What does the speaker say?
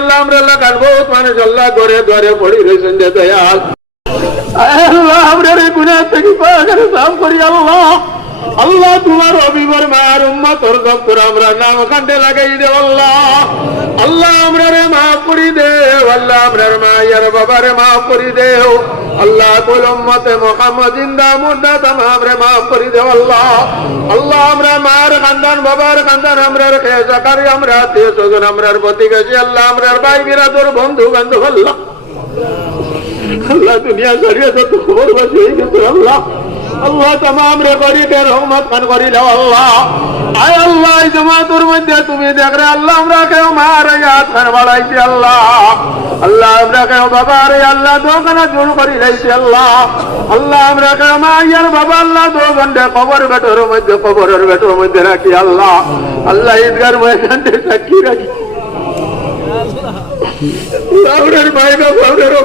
আল্লাহ, আমরা বহুত মানুষ আল্লাহ ঘরে ঘরে পড়ি রয়েছেন যে দয়াল। আল্লাহ, আমরা রে থেকে করি আল্লাহ আল্লাহ, তোমার অবিবর মার উম্মতর আমরা নাম লাগাই দে আল্লাহ। আল্লাহ, আমরা রে মাফ করি দে আল্লাহ, আমরা বাবার মাফ করি দেও। আল্লাহ, কুল উম্মতে জিন্দা মুর্দা তামাম রে মাফ করি দে আল্লাহ। আল্লাহ, আমরা মার খানদান বাবার খানদান আমরা কে জাকারি, আমরা আত্মীয় স্বজন, আমরার প্রতিবেশী আল্লাহ, আমরার ভাই বন্ধু বান্ধব, আল্লাহ। আল্লাহ, দুনিয়া যত খবর বাসি হয়ে গেছে, আল্লাহ। আল্লাহ করি খান করি আল্লাহ। আয় আল্লাহ, এই জমাতুর মধ্যে তুমি দেখ রে আল্লাহ, আমরা কেউ মার খান বাড়াইছি, আল্লাহ। আমরা কেউ বাবা আল্লাহ দোকানা জোর করি রাইছি আল্লাহ। আল্লাহ আমরা কেউ মা বাবা আল্লাহ দো কবর বেটোর মধ্যে কবরের বেটোর মধ্যে রাখি আল্লাহ। আল্লাহ ঈদগার ময়দানটা সাক্ষী রাখি। লাউডের বাইরে লাউডের ও